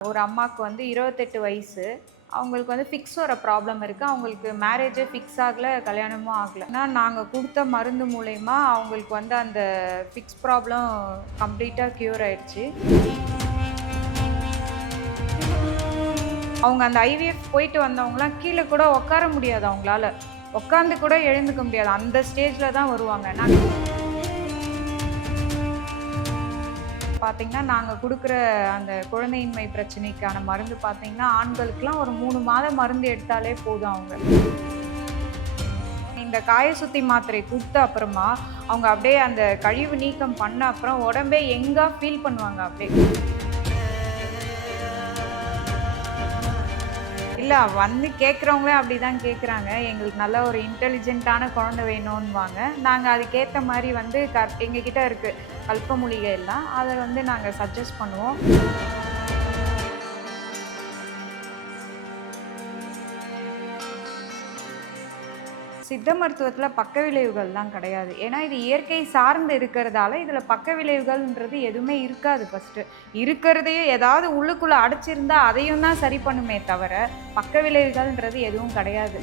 ஒரு அம்மாவுக்கு வந்து 28 வயசு. அவங்களுக்கு வந்து ஃபிக்ஸ் வர ப்ராப்ளம் இருக்கு. அவங்களுக்கு மேரேஜே ஃபிக்ஸ் ஆகல, கல்யாணமும் ஆகல. ஆனா நாங்க குடுத்த மருந்து மூலியமா அவங்களுக்கு வந்து அந்த ஃபிக்ஸ் ப்ராப்ளம் கம்ப்ளீட்டா க்யூர் ஆயிடுச்சு. அவங்க அந்த ஐவிஎஃப் போயிட்டு வந்தவங்கலாம் கீழ கூட உட்கார முடியாது அவங்களால. உட்காந்து கூட எழுந்துக்க முடியாது. அந்த ஸ்டேஜ்ல தான் வருவாங்க. பார்த்தீங்கன்னா, நாங்க குடுக்குற அந்த குழந்தையின்மை பிரச்சனைக்கான மருந்து பார்த்தீங்கன்னா, ஆண்களுக்குலாம் ஒரு 3 மாதம் மருந்து எடுத்தாலே போதும் அவங்க. இந்த காய சுத்தி மாத்திரை குடுத்த அப்புறமா, அவங்க அப்படியே அந்த கழிவு நீக்கம் பண்ண அப்புறம் உடம்பே யங்கா ஃபீல் பண்ணுவாங்க அப்படியே. இல்ல வந்து கேட்குறவங்களே அப்படிதான் கேட்குறாங்க. எங்களுக்கு நல்ல ஒரு இன்டெலிஜென்ட்டான குழந்தை வேணுன்னுவாங்க. நாங்க அதுக்கேத்த மாரி வந்து எங்ககிட்ட இருக்கு கல்ப மூலிகை எல்லாம். அத வந்து நாங்க சஜெஸ்ட் பண்ணுவோம். சித்த மருத்துவத்தில பக்க விளைவுகள்லாம் கிடையாது. ஏன்னா இது இயற்கை சார்ந்து இருக்கிறதால, இதில பக்க விளைவுகள்ன்றது எதுவுமே இருக்காது ஃபர்ஸ்ட்டு. இருக்கிறதையே ஏதாவது உள்ளுக்குள்ள அடைச்சிருந்தா அதையும் தான் சரி பண்ணுமே தவிர, பக்க விளைவுகள்ன்றது எதுவும் கிடையாது.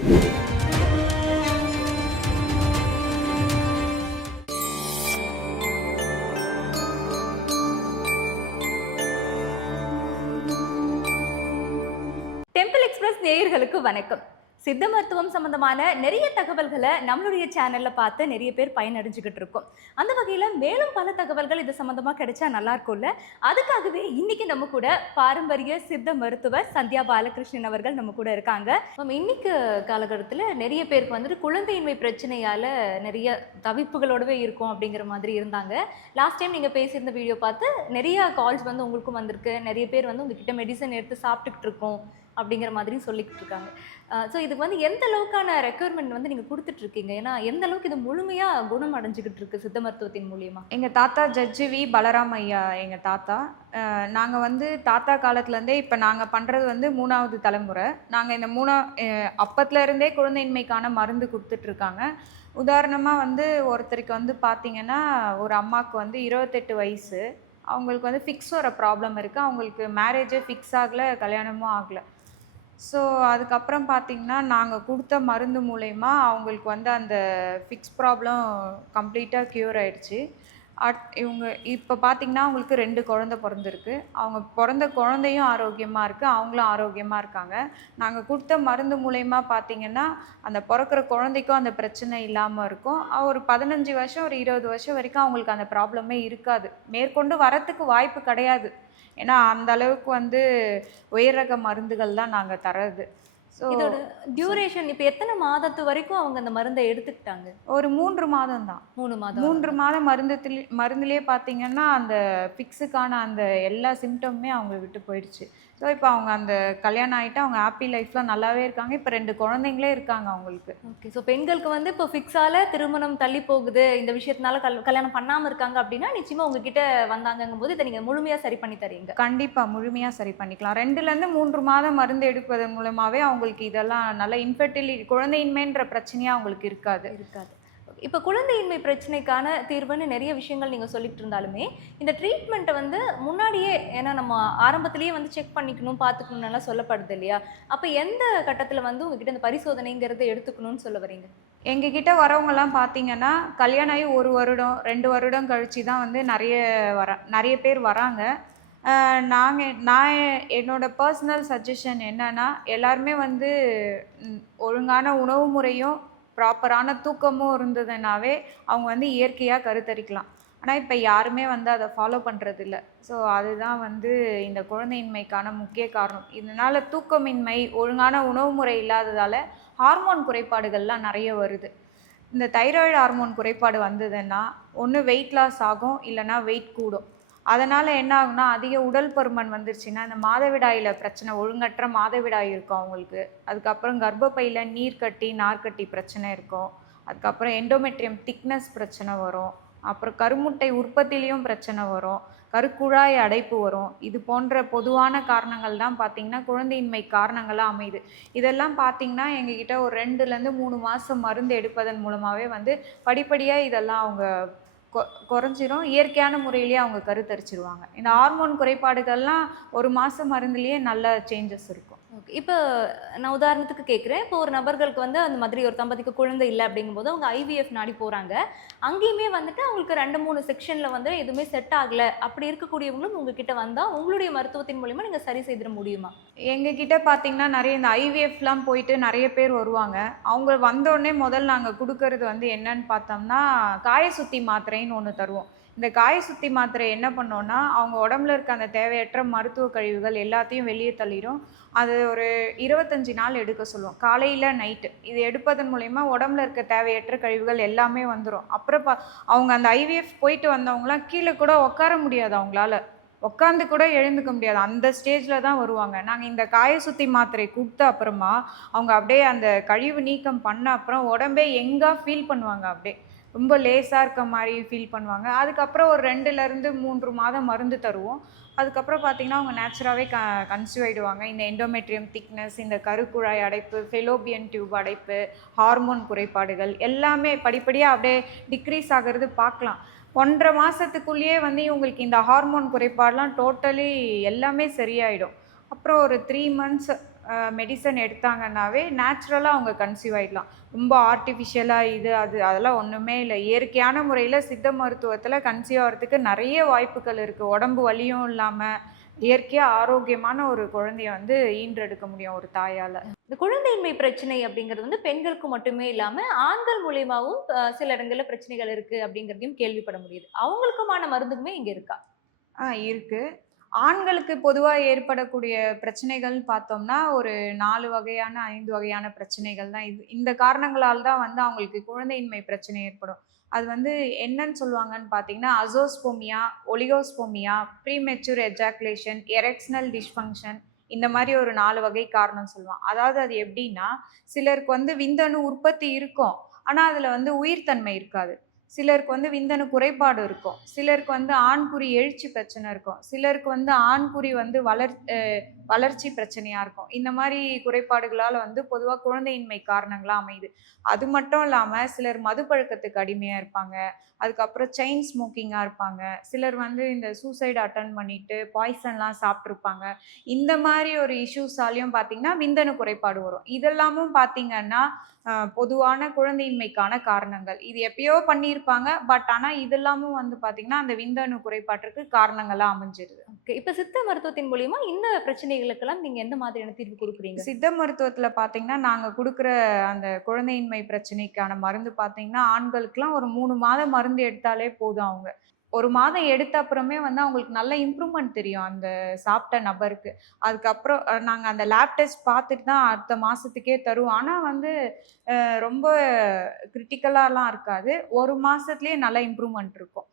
டெம்பிள் எக்ஸ்பிரஸ் நேயர்களுக்கு வணக்கம். சித்த மருத்துவம் சம்பந்தமான நிறைய தகவல்களை நம்மளுடைய சேனல்ல பார்த்து நிறைய பேர் பயனடைஞ்சுக்கிட்டு இருக்கோம். அந்த வகையில மேலும் பல தகவல்கள் இது சம்பந்தமா கிடைச்சா நல்லா இருக்கும்ல. அதுக்காகவே இன்னைக்கு நம்ம கூட பாரம்பரிய சித்த மருத்துவர் சந்தியா பாலகிருஷ்ணன் அவர்கள் நம்ம கூட இருக்காங்க. இன்னைக்கு காலகட்டத்தில் நிறைய பேருக்கு வந்துட்டு குழந்தையின்மை பிரச்சனையால நிறைய தவிப்புகளோடவே இருக்கும் அப்படிங்கிற மாதிரி இருந்தாங்க. லாஸ்ட் டைம் நீங்க பேசியிருந்த வீடியோ பார்த்து நிறைய கால்ஸ் வந்து உங்களுக்கும் வந்திருக்கு. நிறைய பேர் வந்து உங்ககிட்ட மெடிசன் எடுத்து சாப்பிட்டுக்கிட்டு இருக்கோம் அப்படிங்கிற மாதிரி சொல்லிக்கிட்டு இருக்காங்க. ஸோ இதுக்கு வந்து எந்த அளவுக்கான ரெக்யர்மெண்ட் வந்து நீங்கள் கொடுத்துட்ருக்கீங்க? ஏன்னா எந்த அளவுக்கு இது முழுமையாக குணம் அடைஞ்சிக்கிட்டு இருக்கு சித்த மருத்துவத்தின் மூலியமா? எங்க தாத்தா ஜட்ஜு வி. பலராம் ஐயா எங்க தாத்தா. நாங்க வந்து தாத்தா காலத்துலேருந்தே இப்ப நாங்க பண்றது வந்து 3வது தலைமுறை. நாங்க இந்த அப்பத்துல இருந்தே குழந்தையின்மைக்கான மருந்து குடுத்துட்ருக்காங்க. உதாரணமா வந்து ஒருத்தருக்கு வந்து பார்த்தீங்கன்னா, ஒரு அம்மாவுக்கு வந்து 28 வயசு. அவங்களுக்கு வந்து ஃபிக்ஸ் வர ப்ராப்ளம் இருக்கு. அவங்களுக்கு மேரேஜே ஃபிக்ஸ் ஆகல, கல்யாணமும் ஆகல. ஸோ, அதுக்கப்புறம் பார்த்தீங்கன்னா, நாங்க குடுத்த மருந்து மூலியமா அவங்களுக்கு வந்து அந்த ஃபிக்ஸ் ப்ராப்ளம் கம்ப்ளீட்டா க்யூர் ஆயிடுச்சு. இவங்க இப்ப பார்த்தீங்கன்னா, அவங்களுக்கு 2 குழந்தை பொறந்திருக்கு. அவங்க பொறந்த குழந்தையும் ஆரோக்கியமா இருக்கு. அவங்களும் ஆரோக்கியமா இருக்காங்க. நாங்க குடுத்த மருந்து மூலியமா பார்த்தீங்கன்னா, அந்த பொறக்கிற குழந்தைக்கும் அந்த பிரச்சனை இல்லாம இருக்கும். ஒரு 15 வருஷம், ஒரு 20 வருஷம் வரைக்கும் அவங்களுக்கு அந்த ப்ராப்ளமே இருக்காது. மேற்கொண்டு வரத்துக்கு வாய்ப்பு கிடையாது. ஏன்னா, அந்த அளவுக்கு வந்து உயர் ரக மருந்துகள் தான் நாங்க தர்றது. ஸோ இதோட டியூரேஷன் இப்ப எத்தனை மாதத்து வரைக்கும் அவங்க அந்த மருந்தை எடுத்துக்கிட்டாங்க? ஒரு 3 மாதம் தான். 3 மாதம். 3 மாதம் மருந்துலயே பார்த்தீங்கன்னா, அந்த ஃபிக்ஸுக்கான அந்த எல்லா சிம்டமுமே அவங்கள விட்டு போயிடுச்சு. ஸோ, இப்போ அவங்க அந்த கல்யாணம் ஆயிட்டு அவங்க ஹாப்பி லைஃப்ல நல்லாவே இருக்காங்க. இப்போ 2 குழந்தைங்களே இருக்காங்க அவங்களுக்கு. ஓகே. ஸோ பெண்களுக்கு வந்து இப்போ ஃபிக்ஸால திருமணம் தள்ளி போகுது, இந்த விஷயத்தினால கல்யாணம் பண்ணாம இருக்காங்க அப்படின்னா, நிச்சயமா உங்ககிட்ட வந்தாங்கங்கும்போது இதை நீங்க முழுமையா சரி பண்ணி தரீங்க. கண்டிப்பா முழுமையா சரி பண்ணிக்கலாம். 2லேருந்து 3 மாதம் மருந்து எடுப்பதன் மூலமாவே அவங்களுக்கு இதெல்லாம் நல்ல குழந்தையின்மைன்ற பிரச்சனையே அவங்களுக்கு இருக்காது. இருக்காது. இப்போ குழந்தையின்மை பிரச்சனைக்கான தீர்வுன்னு நிறைய விஷயங்கள் நீங்கள் சொல்லிட்டு இருந்தாலுமே, இந்த ட்ரீட்மெண்ட்டை வந்து முன்னாடியே ஏன்னா நம்ம ஆரம்பத்திலேயே வந்து செக் பண்ணிக்கணும், பார்த்துக்கணும்னுலாம் சொல்லப்படுது இல்லையா? அப்போ எந்த கட்டத்தில் வந்து உங்ககிட்ட இந்த பரிசோதனைங்கிறத எடுத்துக்கணும்னு சொல்ல வரீங்க? எங்ககிட்ட வரவங்கலாம் பார்த்தீங்கன்னா, கல்யாணம் ஆகி 1 வருடம், 2 வருடம் கழிச்சு தான் வந்து நெறைய பேர் வராங்க. நான் என்னோட பர்சனல் சஜஷன் என்னன்னா, எல்லாருமே வந்து ஒழுங்கான உணவு முறையும், ப்ராப்பரான தூக்கமும் இருந்ததுனாவே, அவங்க வந்து இயற்கையா கருத்தரிக்கலாம். ஆனா, இப்ப யாருமே வந்து அத ஃபாலோ பண்றதில்ல. ஸோ, அதுதான் வந்து இந்த குழந்தையின்மைக்கான முக்கிய காரணம். இதனால தூக்கமின்மை, ஒழுங்கான உணவு முறை இல்லாததால, ஹார்மோன் குறைபாடுகள்லாம் நெறைய வருது. இந்த தைராய்டு ஹார்மோன் குறைபாடு வந்ததுன்னா, ஒண்ணு வெயிட் லாஸ் ஆகும், இல்லன்னா வெயிட் கூடும். அதனால என்ன ஆகும்னா, அதிக உடல் பருமன் வந்துருச்சுன்னா, இந்த மாதவிடாயில பிரச்சனை, ஒழுங்கற்ற மாதவிடாய் இருக்கும் அவங்களுக்கு. அதுக்கப்புறம் கர்ப்பப்பையில நீர்க்கட்டி, நார்க்கட்டி பிரச்சனை இருக்கும். அதுக்கப்புறம் எண்டோமெட்ரியம் திக்னஸ் பிரச்சனை வரும். அப்புறம் கருமுட்டை உற்பத்தியிலயும் பிரச்சனை வரும். கருக்குழாய் அடைப்பு வரும். இது போன்ற பொதுவான காரணங்கள் தான் பார்த்தீங்கன்னா, குழந்தையின்மை காரணங்களா அமையுது. இதெல்லாம் பார்த்தீங்கன்னா, எங்ககிட்ட ஒரு 2லேருந்து 3 மாசம் மருந்து எடுப்பதன் மூலமாவே வந்து படிப்படியா இதெல்லாம் அவங்க குறைஞ்சிரும். இயற்கையான முறையிலேயே அவங்க கருத்தரிச்சிருவாங்க. இந்த ஹார்மோன் குறைபாடுகள்லாம் 1 மாசம் மருந்துலயே நல்ல சேஞ்சஸ் இருக்கும். ஓகே. இப்ப நான் உதாரணத்துக்கு கேட்கிறேன். இப்போ ஒரு நபர்களுக்கு வந்து அந்த மாதிரி ஒரு தம்பதிக்கு குழந்தை இல்ல அப்படிங்கும்போது, அவங்க IVF நாடி போறாங்க. அங்கேயுமே வந்துட்டு அவங்களுக்கு 2, 3 செக்ஷன்ல வந்து எதுவுமே செட் ஆகல. அப்படி இருக்கக்கூடியவங்களும் உங்ககிட்ட வந்தா, உங்களுடைய மருத்துவத்தின் மூலியமா நீங்க சரி செய்திட முடியுமா? எங்க கிட்ட பார்த்தீங்கன்னா, நெறைய இந்த IVFலாம் போயிட்டு நெறைய பேர் வருவாங்க. அவங்க வந்தோனே முதல்ல நாங்க குடுக்கறது வந்து என்னன்னு பார்த்தோம்னா, காய சுத்தி மாத்திரைன்னு ஒண்ணு தருவோம். இந்த காய சுத்தி மாத்திரை என்ன பண்ணோம்னா, அவங்க உடம்புல இருக்க அந்த தேவையற்ற மருத்துவ கழிவுகள் எல்லாத்தையும் வெளிய தள்ளிரும். அது ஒரு 25 நாள் எடுக்க சொல்லுவோம். காலையில, நைட்டு. இது எடுப்பதன் மூலியமா உடம்புல இருக்க தேவையற்ற கழிவுகள் எல்லாமே வந்துரும். அப்புறம் அவங்க அந்த IVF போயிட்டு வந்தவங்கலாம் கீழ கூட உட்கார முடியாது அவங்களால. உட்காந்து கூட எழுந்துக்க முடியாது. அந்த ஸ்டேஜ்ல தான் வருவாங்க. நாங்க இந்த காய சுத்தி மாத்திரை குடுத்த அப்புறமா, அவங்க அப்படியே அந்த கழிவு நீக்கம் பண்ண அப்புறம் உடம்பே யங்கா ஃபீல் பண்ணுவாங்க அப்படியே. ரொம்ப லேசா இருக்க மாரி ஃபீல் பண்ணுவாங்க. அதுக்கப்புறம் ஒரு 2லிருந்து 3 மாதம் மருந்து தருவோம். அதுக்கப்புறம் பார்த்தீங்கன்னா, அவங்க நேச்சுராவே கன்சீவ் ஆயிடுவாங்க. இந்த எண்டோமெட்ரியம் திக்னஸ், இந்த கருக்குழாய் அடைப்பு, ஃபெலோப்பியன் டியூப் அடைப்பு, ஹார்மோன் குறைபாடுகள் எல்லாமே படிப்படியா அப்படியே டிக்ரீஸ் ஆகுறது பார்க்கலாம். 1 1/2 மாசத்துக்குள்ளேயே வந்து இவங்களுக்கு இந்த ஹார்மோன் குறைபாடுலாம் டோட்டலி எல்லாமே சரியாயிடும். அப்புறம் ஒரு 3 மந்த்ஸ் மெடிசன் எடுத்தாங்கன்னாவே நேச்சுரலா அவங்க கன்சீவ் ஆயிடலாம். ரொம்ப ஆர்ட்டிஃபிஷியலா இது, அது அதெல்லாம் ஒண்ணுமே இல்ல. இயற்கையான முறையில சித்த மருத்துவத்துல கன்சீவ் ஆகுறதுக்கு நெறைய வாய்ப்புகள் இருக்கு. உடம்பு வலியும் இல்லாம, இயற்கையா ஆரோக்கியமான ஒரு குழந்தைய வந்து ஈன்றெடுக்க முடியும் ஒரு தாயால. இந்த குழந்தையின்மை பிரச்சனை அப்படிங்கிறது வந்து பெண்களுக்கு மட்டுமே இல்லாம, ஆண்கள் மூலியமாவும் சில இடங்கள்ல பிரச்சனைகள் இருக்கு அப்படிங்கிறதையும் கேள்விப்பட முடியுது. அவங்களுக்குமான மருந்துமே இங்க இருக்கா? இருக்கு. ஆண்களுக்கு பொதுவா ஏற்படக்கூடிய பிரச்சனைகள்னு பார்த்தோம்னா, ஒரு 4 வகையான, 5 வகையான பிரச்சனைகள் தான். இந்த காரணங்களால தான் வந்து அவங்களுக்கு குழந்தையின்மை பிரச்சனை ஏற்படும். அது வந்து என்னன்னு சொல்லுவாங்கன்னு பார்த்தீங்கன்னா, அசோஸ்பெர்மியா, ஒலிகோஸ்பெர்மியா, ப்ரீமெச்சூர் எஜாகுலேஷன், எரெக்ஷனல் டிஸ்ஃபங்ஷன் இந்த மாரி ஒரு 4 வகை காரணம் சொல்லுவான். அதாவது அது எப்படின்னா, சிலருக்கு வந்து விந்தணு உற்பத்தி இருக்கும். ஆனா, அதுல வந்து உயிர் தன்மை இருக்காது. சிலருக்கு வந்து விந்தணு குறைபாடு இருக்கும். சிலருக்கு வந்து ஆண்குறி எழுச்சி பிரச்சனை இருக்கும். சிலருக்கு வந்து ஆண்குறி வந்து வளர்ச்சி பிரச்சனையா இருக்கும். இந்த மாரி குறைபாடுகளால வந்து பொதுவா குழந்தையின்மை காரணங்களா அமையுது. அது மட்டும் இல்லாம சிலர் மது பழக்கத்துக்கு அடிமையா இருப்பாங்க. அதுக்கப்புறம் செயின் ஸ்மோக்கிங்கா இருப்பாங்க. சிலர் வந்து இந்த சூசைட் அட்டெம்ப்ட் பண்ணிட்டு பாய்சன்லாம் சாப்ட்டுருப்பாங்க. இந்த மாரி ஒரு இஷ்யூஸாலயும் பார்த்தீங்கன்னா, விந்தணு குறைபாடு வரும். இதெல்லாமும் பார்த்தீங்கன்னா, பொதுவான குழந்தையின்மைக்கான காரணங்கள். இது எப்பயோ பண்ணியிருப்பாங்க. பட் ஆனா இதெல்லாமும் வந்து பார்த்தீங்கன்னா, அந்த விந்தணு குறைபாட்டிற்கு காரணங்களா அமைஞ்சிருது. ஓகே. இப்ப சித்த மருத்துவத்தின் மூலியமா இந்த பிரச்சனைகளுக்கெல்லாம் நீங்க எந்த மாதிரியான தீர்வு குடுக்குறீங்க? சித்த மருத்துவத்தில பார்த்தீங்கன்னா, நாங்க குடுக்குற அந்த குழந்தையின்மை பிரச்சனைக்கான மருந்து பார்த்தீங்கன்னா, ஆண்களுக்குலாம் ஒரு 3 மாதம் மருந்து எடுத்தாலே போதும் அவங்க. 1 மாதம் எடுத்த அப்புறமே வந்து அவங்களுக்கு நல்ல இம்ப்ரூவ்மெண்ட் தெரியும் அந்த சாப்பிட்ட நபருக்கு. அதுக்கப்புறம் நாங்க அந்த லேப் டெஸ்ட் பார்த்துட்டு தான் அடுத்த மாசத்துக்கே தருவோம். ஆனா வந்து ரொம்ப கிரிட்டிக்கலாலாம் இருக்காது. 1 மாசத்திலேயே நல்ல இம்ப்ரூவ்மெண்ட் இருக்கும்.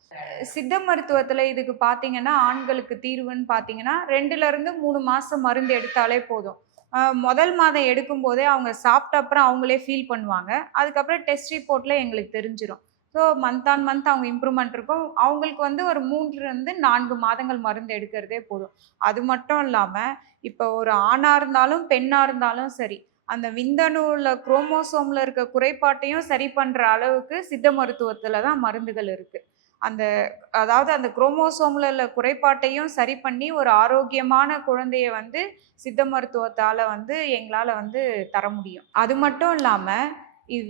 சித்த மருத்துவத்தில இதுக்கு பார்த்தீங்கன்னா, ஆண்களுக்கு தீர்வுன்னு பார்த்தீங்கன்னா, 2லிருந்து 3 மாசம் மருந்து எடுத்தாலே போதும். முதல் மாதம் எடுக்கும்போதே அவங்க சாப்பிட்ட அப்புறம் அவங்களே ஃபீல் பண்ணுவாங்க. அதுக்கப்புறம் டெஸ்ட் ரிப்போர்ட்ல எங்களுக்கு தெரிஞ்சிரும். ஸோ மந்த் ஆன் மந்த் அவங்க இம்ப்ரூவ்மெண்ட் இருக்கும். அவங்களுக்கு வந்து ஒரு 3லிருந்து 4 மாதங்கள் மருந்து எடுக்கிறதே போதும். அது மட்டும் இல்லாம, இப்போ ஒரு ஆணா இருந்தாலும், பெண்ணா இருந்தாலும் சரி, அந்த விந்தணுவுல குரோமோசோம்ல இருக்க குறைபாட்டையும் சரி பண்ற அளவுக்கு சித்த மருத்துவத்தில தான் மருந்துகள் இருக்கு. அந்த அதாவது அந்த குரோமோசோம்ல உள்ள குறைபாட்டையும் சரி பண்ணி, ஒரு ஆரோக்கியமான குழந்தைய வந்து சித்த மருத்துவத்தால வந்து எங்களால வந்து தர முடியும். அது மட்டும் இல்லாம,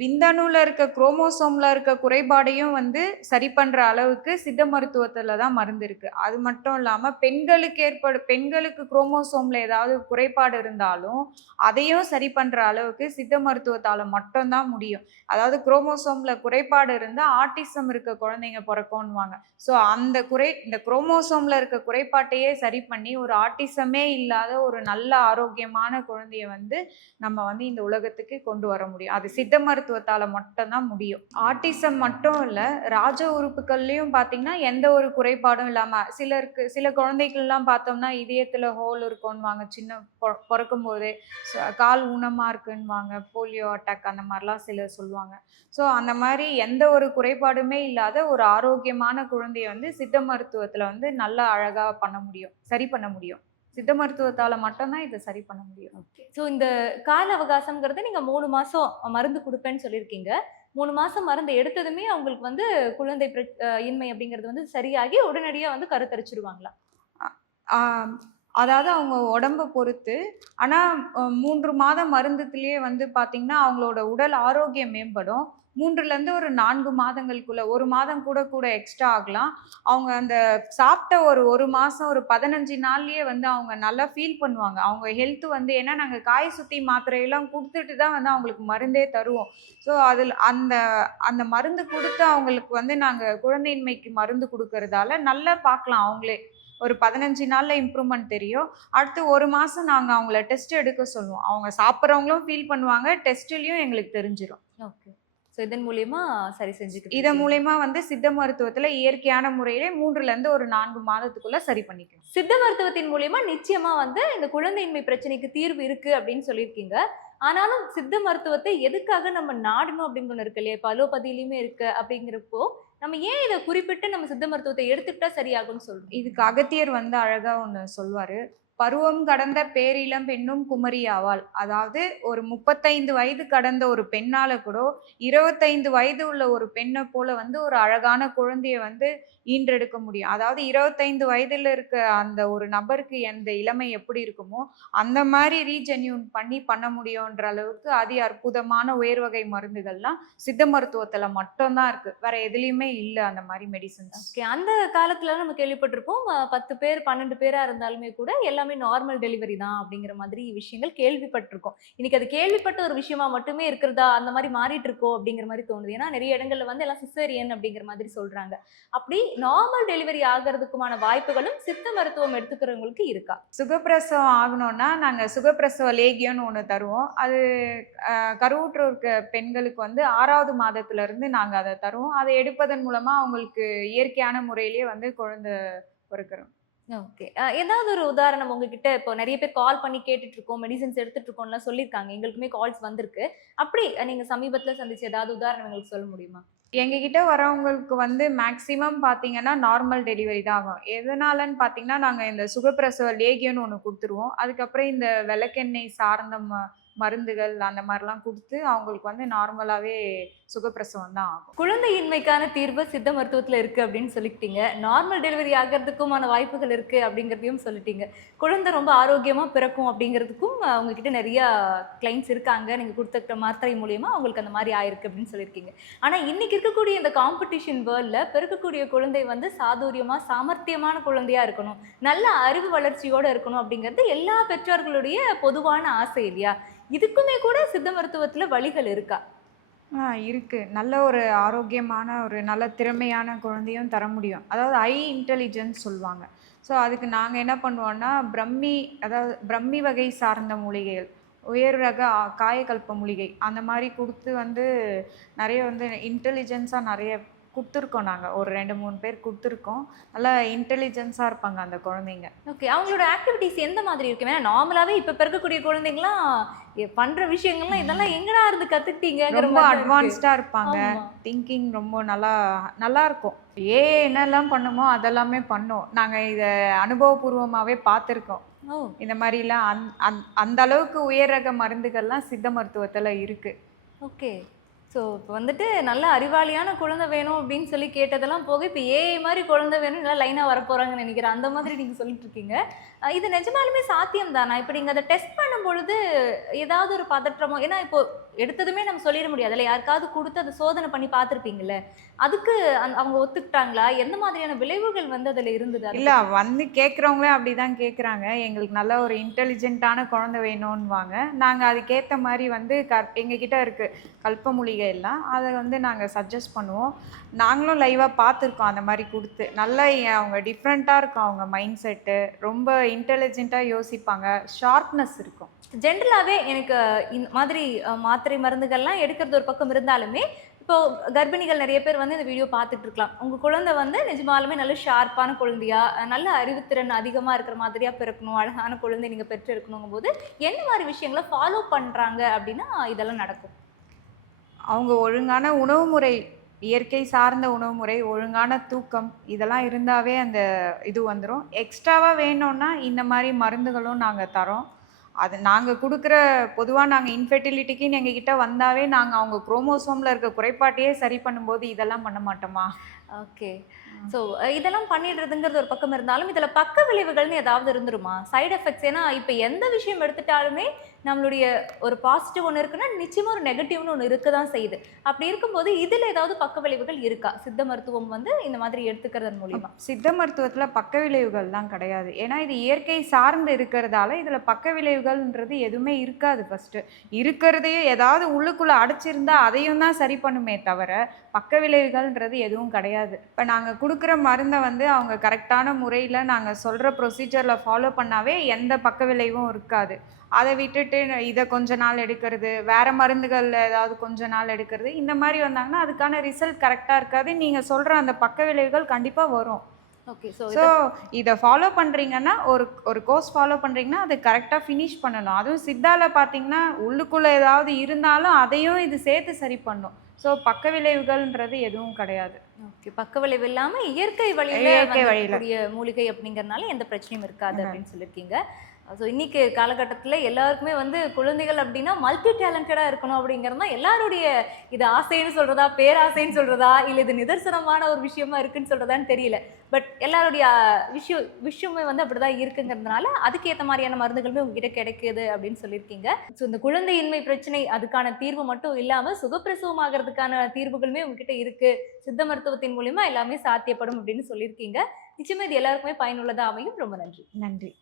விந்தணுல இருக்க குரோமோசோம்ல இருக்க குறைபாடையும் வந்து சரி பண்ற அளவுக்கு சித்த மருத்துவத்தில தான் மருந்து இருக்கு. அது மட்டும் இல்லாம பெண்களுக்கு குரோமோசோம்ல ஏதாவது குறைபாடு இருந்தாலும், அதையும் சரி பண்ற அளவுக்கு சித்த மருத்துவத்தால மட்டும் தான் முடியும். அதாவது குரோமோசோம்ல குறைபாடு இருந்தா ஆட்டிசம் இருக்க குழந்தைங்க பொறக்கும்னுவாங்க. ஸோ இந்த குரோமோசோம்ல இருக்க குறைபாட்டையே சரி பண்ணி, ஒரு ஆட்டிசமே இல்லாத ஒரு நல்ல ஆரோக்கியமான குழந்தைய வந்து நம்ம வந்து இந்த உலகத்துக்கு கொண்டு வர முடியும். அது சித்த மருத்துவத்தால மட்டும் தான் முடியும். ஆட்டிசம் மட்டும் இல்ல, ராஜ உறுப்புகள்லயும் பார்த்தீங்கன்னா, எந்த ஒரு குறைபாடும் இல்லாம சில குழந்தைகள்லாம் பார்த்தோம்னா, இதயத்துல ஹோல் இருக்குன்னுவாங்க. சின்ன பொறக்கும்போதே கால் ஊனமா இருக்குன்னுவாங்க. போலியோ அட்டாக் அந்த மாரிலாம் சிலர் சொல்லுவாங்க. ஸோ அந்த மாரி எந்த ஒரு குறைபாடுமே இல்லாத ஒரு ஆரோக்கியமான குழந்தைய வந்து சித்த மருத்துவத்துல வந்து நல்லா அழகா பண்ண முடியும். சரி பண்ண முடியும். சித்த மருத்துவத்தால மட்டும் தான் இத சரி பண்ண முடியும். ஓகே. ஸோ இந்த கால அவகாசம்ங்கிறது நீங்க 3 மாசம் மருந்து குடுப்பேன்னு சொல்லியிருக்கீங்க. 3 மாசம் மருந்து எடுத்ததுமே அவங்களுக்கு வந்து குழந்தை இன்மை அப்படிங்கிறது வந்து சரியாகி உடனடியா வந்து கருத்தரிச்சிருவாங்களா? அ ஆம். அதாவது அவங்க உடம்ப பொறுத்து. ஆனா 3 மாதம் மருந்துத்திலேயே வந்து பார்த்தீங்கன்னா, அவங்களோட உடல் ஆரோக்கியம் மேம்படும். 3லேருந்து ஒரு 4 மாதங்களுக்குள்ள 1 மாதம் கூட கூட எக்ஸ்ட்ரா ஆகலாம். அவங்க அந்த சாப்பிட்ட ஒரு 1 மாசம் ஒரு 15 நாள்லயே வந்து அவங்க நல்லா ஃபீல் பண்ணுவாங்க. அவங்க ஹெல்த் வந்து ஏன்னா நாங்க காய் சுத்தி மாத்திரையெல்லாம் குடுத்துட்டு தான் வந்து அவங்களுக்கு மருந்தே தருவோம். ஸோ அதில அந்த அந்த மருந்து குடுத்து அவங்களுக்கு வந்து நாங்க குழந்தையின்மைக்கு மருந்து குடுக்கறதால நல்லா பார்க்கலாம் அவங்களே. ஒரு 15 நாள்ல இம்ப்ரூவ்மென்ட் தெரியும். அடுத்து 1 மாசம் நாங்க அவங்கள டெஸ்ட் எடுக்க சொல்லுவோம். அவங்க சாப்பிடுறவங்களும் ஃபீல் பண்ணுவாங்க. டெஸ்ட்லயும் எங்களுக்கு தெரிஞ்சிரும். ஓகே. ஸோ இதன் மூலியமா சரி செஞ்சுக்கிட்டு இதன் இருக்கீங்க. மூலியமா வந்து சித்த மருத்துவத்துல இயற்கையான முறையிலே 3லேருந்து ஒரு 4 மாதத்துக்குள்ள சரி பண்ணிக்கலாம். சித்த மருத்துவத்தின் மூலியமா நிச்சயமா வந்து இந்த குழந்தையின்மை பிரச்சனைக்கு தீர்வு இருக்கு அப்படின்னு சொல்லியிருக்கீங்க. ஆனாலும் சித்த மருத்துவத்தை எதுக்காக நம்ம நாடணும் அப்படின்னு ஒண்ணு இருக்கு இல்லையா? இப்ப அலோபதியிலயுமே இருக்கு அப்படிங்கிறப்போ, நம்ம ஏன் இத குறிப்பிட்டு நம்ம சித்த மருத்துவத்தை எடுத்துக்கிட்டா சரியாகும்னு சொல்றோம்? இதுக்கு அகத்தியர் வந்து அழகா ஒண்ணு சொல்வாரு. "பருவம் கடந்த பேரிளம் பெண்ணும் குமரி ஆவாள்." அதாவது ஒரு 35 வயது கடந்த ஒரு பெண்ணால கூட 25 வயது உள்ள ஒரு பெண்ண போல வந்து ஒரு அழகான குழந்தைய வந்து ஈன்றெடுக்க முடியும். அதாவது 25 வயதுல இருக்க அந்த ஒரு நபருக்கு அந்த இளமை எப்படி இருக்குமோ, அந்த மாரி ரீஜென்யூன் பண்ண முடியுன்ற அளவுக்கு அதி அற்புதமான உயர் வகை மருந்துகள்லாம் சித்த மருத்துவத்துல மட்டும் தான் இருக்கு. வேற எதுலயுமே இல்ல அந்த மாரி மெடிசின்ஸ். ஓகே. அந்த காலத்துல நம்ம கேள்விப்பட்டிருப்போம். 10 பேர், 12 பேரா இருந்தாலுமே கூட எல்லாமே நார்மல் டெலிவரி தான் அப்படிங்கிற மாதிரி விஷயங்கள் கேள்விப்பட்டிருக்கோம். இன்னைக்கு அது கேள்விப்பட்ட ஒரு விஷயமா மட்டுமே இருக்கிறதா, அந்த மாரி மாறிட்டு இருக்கோ அப்படிங்கிற மாரி தோணுது. ஏன்னா நெறைய இடங்கள்ல வந்து எல்லாம் சிசேரியன் அப்படிங்கிற மாதிரி சொல்றாங்க. அப்படி நார்மல் டெலிவரி ஆகறதுக்குமான வாய்ப்புகளும் சித்த மருத்துவம் எடுத்துக்கிறவங்களுக்கு இருக்கா? சுகப்பிரசவம் ஆகணும்னா, நாங்க சுகப்பிரசவ லேகியம்னு ஒண்ணு தருவோம். அது கருவுற்று இருக்க பெண்களுக்கு வந்து 6வது மாதத்துல இருந்து நாங்க அத தருவோம். அத எடுப்பதன் மூலமா அவங்களுக்கு இயற்கையான முறையிலேயே வந்து குழந்தை பொறக்குறோம். ஓகே. ஏதாவது ஒரு உதாரணம் உங்ககிட்ட இப்போ நெறைய பேர் கால் பண்ணி கேட்டுட்டு இருக்கோம், மெடிசின்ஸ் எடுத்துட்டு இருக்கோம்லாம் சொல்லியிருக்காங்க. எங்களுக்குமே கால்ஸ் வந்திருக்கு. அப்படி நீங்க சமீபத்தில சந்திச்ச ஏதாவது உதாரணம் எங்களுக்கு சொல்ல முடியுமா? எங்ககிட்ட வரவங்களுக்கு வந்து மேக்ஸிமம் பார்த்தீங்கன்னா, நார்மல் டெலிவரி தான் ஆகும். எதனாலன்னு பார்த்தீங்கன்னா, நாங்க இந்த சுகப்பிரசவ லேகியம்னு ஒண்ணு குடுத்துருவோம். அதுக்கப்புறம் இந்த விளக்கெண்ணெய் சார்ந்த மருந்துகள் அந்த மாரிலாம் குடுத்து, அவங்களுக்கு வந்து நார்மலாவே சுகப்பிரசவம் தான் ஆகும். குழந்தையின்மைக்கான தீர்வு சித்த மருத்துவத்துல இருக்கு அப்படின்னு சொல்லிக்கிட்டீங்க. நார்மல் டெலிவரி ஆகறதுக்குமான வாய்ப்புகள் இருக்கு அப்படிங்கிறதையும் சொல்லிட்டீங்க. குழந்தை ரொம்ப ஆரோக்கியமா பிறக்கும் அப்படிங்கிறதுக்கும் உங்ககிட்ட நெறைய கிளைண்ட்ஸ் இருக்காங்க. நீங்க குடுத்த மாத்திரை மூலியமா அவங்களுக்கு அந்த மாரி ஆயிருக்கு அப்படின்னு சொல்லியிருக்கீங்க. ஆனா இன்னைக்கு இருக்கக்கூடிய இந்த காம்படிஷன் வேர்ல்ட்ல பிறக்கக்கூடிய குழந்தை வந்து சாதுரியமா, சாமர்த்தியமான குழந்தையா இருக்கணும். நல்ல அறிவு வளர்ச்சியோட இருக்கணும் அப்படிங்கிறது எல்லா பெற்றோர்களுடைய பொதுவான ஆசை இல்லையா? இதுக்குமே கூட சித்த மருத்துவத்துல வழிகள் இருக்கா? இருக்கு. நல்ல ஒரு ஆரோக்கியமான, ஒரு நல்ல திறமையான குழந்தையும் தர முடியும். அதாவது ஹை இன்டெலிஜென்ஸ் சொல்லுவாங்க. ஸோ, அதுக்கு நாங்க என்ன பண்ணுவோம்னா, அதாவது பிரம்மி வகை சார்ந்த மூலிகைகள், உயர் ரக காயகல்ப மூலிகை அந்த மாரி குடுத்து வந்து நெறைய வந்து இன்டெலிஜென்ஸா நெறைய குடுத்துருக்கோம் நாங்க. ஒரு 2, 3 பேர் குடுத்துருக்கோம். நல்லா இன்டெலிஜென்ஸா இருப்பாங்க அந்த குழந்தைங்க. ஓகே. அவங்களோட ஆக்டிவிட்டீஸ் எந்த மாதிரி இருக்கும்? ஏன்னா நார்மலாவே இப்ப பிறக்கக்கூடிய குழந்தைங்கலாம் பண்ற விஷயங்கள்லாம் இதெல்லாம் எங்கடா இருந்து கத்துக்கிட்டீங்கங்கிற ரொம்ப மாரி தான் இருக்கு. அட்வான்ஸ்டா இருப்பாங்க. ஆமா. திங்கிங் ரொம்ப நல்லாருக்கும். ஏஐ என்னெல்லாம் பண்ணுமோ, அதெல்லாமே பண்ணும். நாங்க இத அனுபவபூர்வமாவே பார்த்துருக்கோம். ஓ! இந்த மாரிலாம் அந்த அளவுக்கு உயர் ரக மருந்துகள்லாம் சித்த மருத்துவத்துல இருக்கு. ஓகே. ஸோ இப்ப வந்துட்டு நல்ல அறிவாளியான குழந்தை வேணும் அப்படின்னு சொல்லி கேட்டதெல்லாம் போக, இப்ப ஏஐ மாரி குழந்தை வேணும் எல்லாம் லைனா வரப்போறாங்கன்னு நெனைக்கிறேன். அந்த மாதிரி நீங்க சொல்லிட்டு இருக்கீங்க. இது நிஜமாலுமே சாத்தியம் தானா? இப்ப நீங்க அத டெஸ்ட் பண்ணும்பொழுது ஏதாவது ஒரு பதற்றமோ ஏன்னா இப்போ எடுத்ததுமே நம்ம சொல்லிட முடியாதுல்ல. யாருக்காவது குடுத்து அத சோதனை பண்ணி பார்த்துருப்பீங்கல்ல. அதுக்கு அவங்க ஒத்துக்கிட்டாங்களா? எந்த மாதிரியான விளைவுகள் வந்து அதுல இருந்தது? அத இல்ல பத்தி வந்து கேட்கிறவங்களே அப்படிதான் கேட்குறாங்க. எங்களுக்கு நல்ல ஒரு இன்டெலிஜென்ட்டான குழந்தை வேணுன்னுவாங்க. நாங்க அதுக்கேத்த மாரி வந்து எங்ககிட்ட இருக்கு கல்ப மூலிகை எல்லாம். அத வந்து நாங்க சஜெஸ்ட் பண்ணுவோம். நாங்களும் லைவா பார்த்துருக்கோம் அந்த மாரி குடுத்து. நல்லா அவங்க டிஃப்ரெண்ட்டா இருக்கும் அவங்க மைண்ட் செட்டு. ரொம்ப இன்டெலிஜென்ட்டா யோசிப்பாங்க. ஷார்ப்னஸ் இருக்கும். ஜென்ரலாவே எனக்கு இந்த மாதிரி மாத்திரை மருந்துகள்லாம் எடுக்கிறது ஒரு பக்கம் இருந்தாலுமே, இப்போ கர்ப்பிணிகள் நெறைய பேர் வந்து இந்த வீடியோ பார்த்துட்டு இருக்கலாம். உங்க குழந்தை வந்து நிஜமாலுமே நல்ல ஷார்ப்பான குழந்தையா, நல்ல அறிவுத்திறன் அதிகமா இருக்கிற மாதிரியா பிறக்கணும், அழகான குழந்தை நீங்க பெற்றெடுக்கணுங்கும்போது, என்ன மாரி விஷயங்கள ஃபாலோ பண்றாங்க அப்டின்னா, இதெல்லாம் நடக்கும்? அவங்க ஒழுங்கான உணவு முறை, இயற்கை சார்ந்த உணவு முறை, ஒழுங்கான தூக்கம் இதெல்லாம் இருந்தாவே அந்த இது வந்துரும். எக்ஸ்ட்ராவா வேணும்னா இந்த மாரி மருந்துகளும் நாங்க தரோம். அது நாங்கள் கொடுக்குற பொதுவாக நாங்கள் இன்ஃபெர்டிலிட்டிக்குன்னு எங்ககிட்ட வந்தாவே நாங்கள் அவங்க குரோமோசோமில் இருக்க குறைபாட்டையே சரி பண்ணும்போது இதெல்லாம் பண்ண மாட்டோமா? ஓகே. ஸோ இதெல்லாம் பண்ணிடுறதுங்கிறது ஒரு பக்கம் இருந்தாலும், இதில் பக்க விளைவுகள்னு ஏதாவது இருந்துருமா? சைடு எஃபெக்ட்ஸ் ஏன்னா இப்போ எந்த விஷயம் எடுத்துட்டாலுமே நம்மளுடைய ஒரு பாசிட்டிவ் ஒன்று இருக்குன்னா, நிச்சயமாக ஒரு நெகட்டிவ்னு ஒன்று இருக்க தான் செய்யுது. அப்படி இருக்கும்போது இதில் ஏதாவது பக்க விளைவுகள் இருக்கா? சித்த மருத்துவம் வந்து இந்த மாதிரி எடுத்துக்கிறதன் மூலியமா? சித்த மருத்துவத்தில் பக்க விளைவுகள்லாம் கிடையாது. ஏன்னா இது இயற்கை சார்ந்து இருக்கிறதால இதில் பக்க விளைவுகள்ன்றது எதுவுமே இருக்காது. ஃபஸ்ட்டு இருக்கிறதையும் ஏதாவது உள்ளுக்குள்ளே அடைச்சிருந்தா அதையும் தான் சரி பண்ணுமே தவிர பக்க விளைவுகள்ன்றது எதுவும் கிடையாது. இப்போ நாங்கள் கொடுக்குற மருந்தை வந்து அவங்க கரெக்டான முறையில் நாங்கள் சொல்கிற ப்ரொசீஜரில் ஃபாலோ பண்ணாவே எந்த பக்க விளைவும் இருக்காது. அதை விட்டுட்டு இதை கொஞ்ச நாள் எடுக்கிறது, வேறு மருந்துகளில் ஏதாவது கொஞ்ச நாள் எடுக்கிறது, இந்த மாதிரி வந்தாங்கன்னா அதுக்கான ரிசல்ட் கரெக்டாக இருக்காது. நீங்கள் சொல்கிற அந்த பக்க விளைவுகள் கண்டிப்பாக வரும். ஓகே. ஸோ இதை ஃபாலோ பண்ணுறீங்கன்னா ஒரு கோர்ஸ் ஃபாலோ பண்ணுறீங்கன்னா அது கரெக்டாக ஃபினிஷ் பண்ணணும். அதுவும் சித்தாவில் பார்த்தீங்கன்னா உள்ளுக்குள்ளே ஏதாவது இருந்தாலும் அதையும் இது சேர்த்து சரி பண்ணும். ஸோ பக்க விளைவுகள்ன்றது எதுவும் கிடையாது. ஓகே. பக்க விளைவு இல்லாமல் இயற்கை வழியில் மூலிகை அப்படிங்கிறதுனால எந்த பிரச்சனையும் இருக்காது அப்படின்னு சொல்லியிருக்கீங்க. ஸோ இன்னைக்கு காலகட்டத்தில் எல்லாருக்குமே வந்து குழந்தைகள் அப்படின்னா மல்டி டேலண்டடாக இருக்கணும் அப்படிங்கிறது தான் எல்லாருடைய இது ஆசைன்னு சொல்கிறதா, பேராசைன்னு சொல்கிறதா, இல்லை இது நிதர்சனமான ஒரு விஷயமா இருக்குன்னு சொல்கிறதான்னு தெரியல. பட் எல்லாருடைய விஷயமே வந்து அப்படி தான் இருக்குங்கிறதுனால அதுக்கேற்ற மாதிரியான மருந்துகளுமே உங்ககிட்ட கிடைக்குது அப்படின்னு சொல்லியிருக்கீங்க. ஸோ இந்த குழந்தையின்மை பிரச்சனை அதுக்கான தீர்வு மட்டும் இல்லாமல் சுகப்பிரசவம் ஆகிறதுக்கான தீர்வுகளுமே உங்ககிட்ட இருக்குது. சித்த மருத்துவத்தின் மூலிமா எல்லாமே சாத்தியப்படும் அப்படின்னு சொல்லியிருக்கீங்க. நிச்சயமாக இது எல்லாருக்குமே பயனுள்ளதாக அமையும். ரொம்ப நன்றி. நன்றி.